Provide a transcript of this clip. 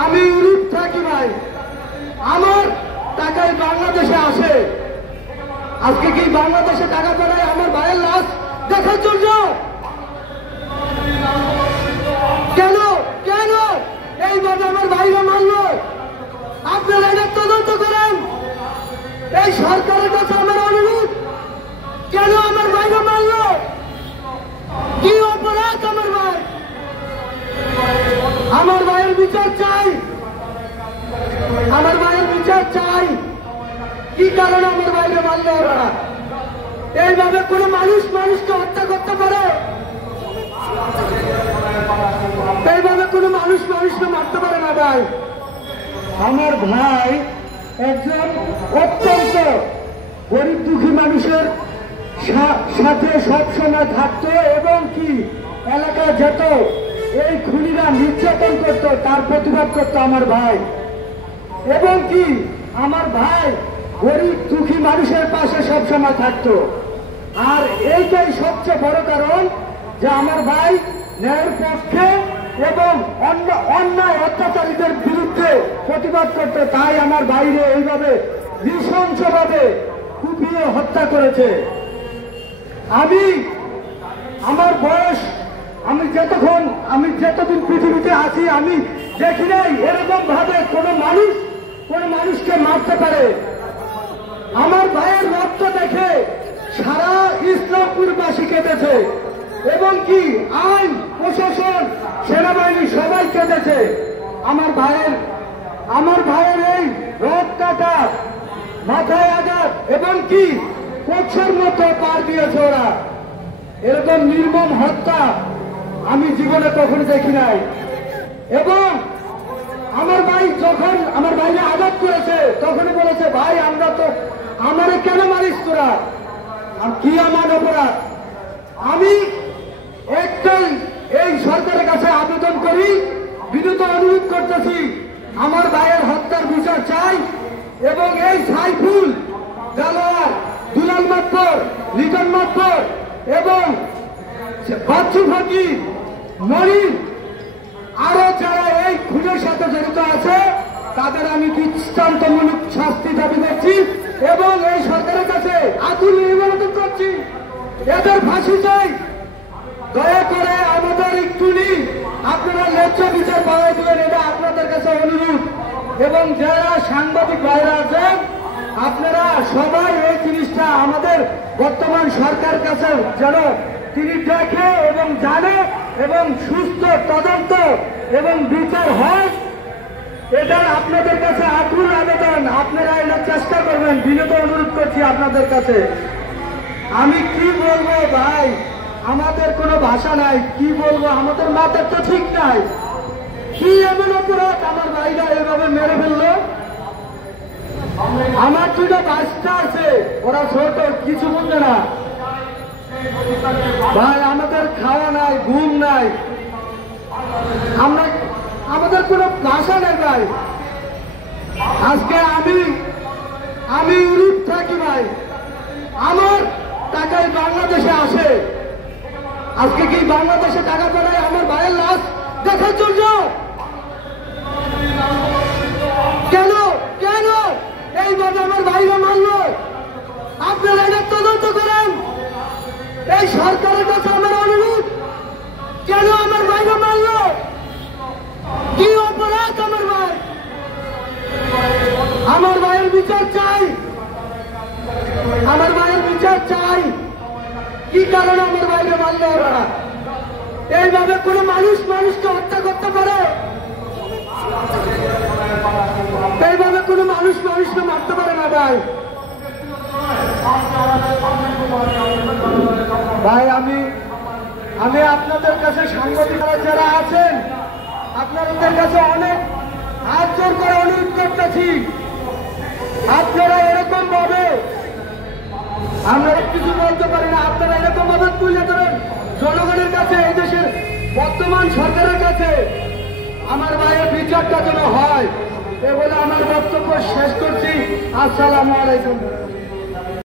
আমি ইউরোপ থাকি ভাই, আমার টাকায় বাংলাদেশে আসে। আজকে কি বাংলাদেশে টাকা পাঠায় আমার ভাইয়ের লাশ দেখার জন্য? কেন কেন এইভাবে আমার ভাইরা মারলো? আপনারা এটা তদন্ত করেন। এই সরকারের কাছে আমার অনুরোধ, কেন আমার ভাইরা মারলো? কি অপরাধ আমার ভাই? আমার ভাইয়ের বিচার চাই, আমার ভাইয়ের বিচার চাই। কি কারণে আমার ভাইরা মারলো ওরা? এইভাবে কোনো মানুষ মানুষকে হত্যা করতে পারে? এইভাবে কোনো মানুষ মানুষকে মারতে পারে না ভাই। আমার ভাই একজন অত্যন্ত গরিব দুঃখী মানুষের সাথে সবসময় থাকতো এবং কি এলাকা যেত এই খুনিরা নির্যাতন করতো তার প্রতিবাদ করতো আমার ভাই। এবং কি আমার ভাই গরিব দুঃখী মানুষের পাশে সবসময় থাকতো। আর এইটাই সবচেয়ে বড় কারণ যে আমার ভাই ন্যায়ের পক্ষে এবং অন্যায় অত্যাচারীদের বিরুদ্ধে প্রতিবাদ করতে, তাই আমার ভাইরে এইভাবে নৃশংসভাবে কুপিয়ে হত্যা করেছে। আমার বয়স, আমি যতদিন পৃথিবীতে আছি আমি দেখি নাই এরকম ভাবে কোনো মানুষকে মারতে পারে। আমার ভাইয়ের রক্ত দেখে সারা ইসলামপুরবাসী কেঁদেছে এবং কি আইন প্রশাসন সেনাবাহিনী সবাই কেঁদেছে। আমার ভাইয়ের এই রথ কাটা, মাথায় আঘাত এবং কি পক্ষের মতো পার দিয়েছে ওরা। এরকম নির্মম হত্যা আমি জীবনে কখনো দেখি নাই। এবং আমার ভাই যখন আমার ভাইকে আঘাত করেছে তখনই বলেছে, ভাই আমরা তো আমারে কেন মারিস তোরা, কি আমার অপরাধ? আমি একটাই এই সরকারের কাছে আবেদন করি, বিনীত অনুরোধ করতেছি, আমার ভাইয়ের হত্যার বিচার চাই। এবং এই সাইফুল, দেলোয়ার, দুলাল মাতবর, লিটন মাতবর এবং বাচ্চু ফকির, মনির, আরো যারা এই খুনের সাথে জড়িত আছে তাদের আমি দৃষ্টান্তমূলক শাস্তি দাবি করছি এবং এই সরকারের কাছে আকুল নিবেদন করছি, এদের ফাঁসি চাই। দয়া করে আমাদের একটু আপনারা ন্যায্য বিচার পাওয়াই দিবেন, এটা আপনাদের কাছে অনুরোধ। এবং যারা সাংবাদিক ভাইরা আছেন আপনারা সবাই এই জিনিসটা আমাদের বর্তমান সরকার কাছে যেন তিনি দেখে এবং জানে এবং সুস্থ তদন্ত এবং বিচার হয়, এটা আপনাদের কাছে আকুল আবেদন। আপনারা এটা চেষ্টা করবেন, বিনীত অনুরোধ করছি আপনাদের কাছে। আমি কি বলবো ভাই, আমাদের কোনো ভাষা নাই, কি বলবো, আমাদের মাথার তো ঠিক নাই। কি এমন অপরাধ আমার ভাইরা এভাবে মেরে ফেললো? আমার দুটো বাচ্চা আছে, ওরা ছোট, কিছু বুঝবে না ভাই। আমাদের খাওয়া নাই, ঘুম নাই, আমাদের কোনো ভাষা নেই ভাই। আজকে আমি ইউরোপ থাকি ভাই, আমার টাকায় বাংলাদেশে আসে। আজকে কি বাংলাদেশে টাকা পাঠায় আমার ভাইয়ের লাশ দেখার জন্য? কেন কেন এইভাবে আমার ভাইরা মারলো? আপনারা এটা তদন্ত করেন। এই সরকারের কাছে আমার অনুরোধ, কেন আমার ভাইরা মারলো? কি অপরাধ আমার ভাই? আমার ভাইয়ের বিচার চাই, আমার ভাইয়ের বিচার চাই। কি কারণে আমার ভাইরা মারলো ওরা? এইভাবে কোনো মানুষ মানুষকে হত্যা করতে পারে? এইভাবে কোনো মানুষ মানুষকে মারতে পারে না ভাই। ভাই আমি আপনাদের কাছে সাংবাদিকরা যারা আছেন আপনাদের কাছে অনেক হাত জোর করে অনুরোধ করতেছি, আপনারা এরকম ভাবে, আমরা কিছু বলতে পারি না, আপনারা এরকম ভাবে তুলে ধরেন জনগণের কাছে, এই দেশের বর্তমান সরকারের কাছে আমার ভাইয়ের বিচারটা যেন হয়। এ বলে আমার বক্তব্য শেষ করছি। আসসালামু আলাইকুম।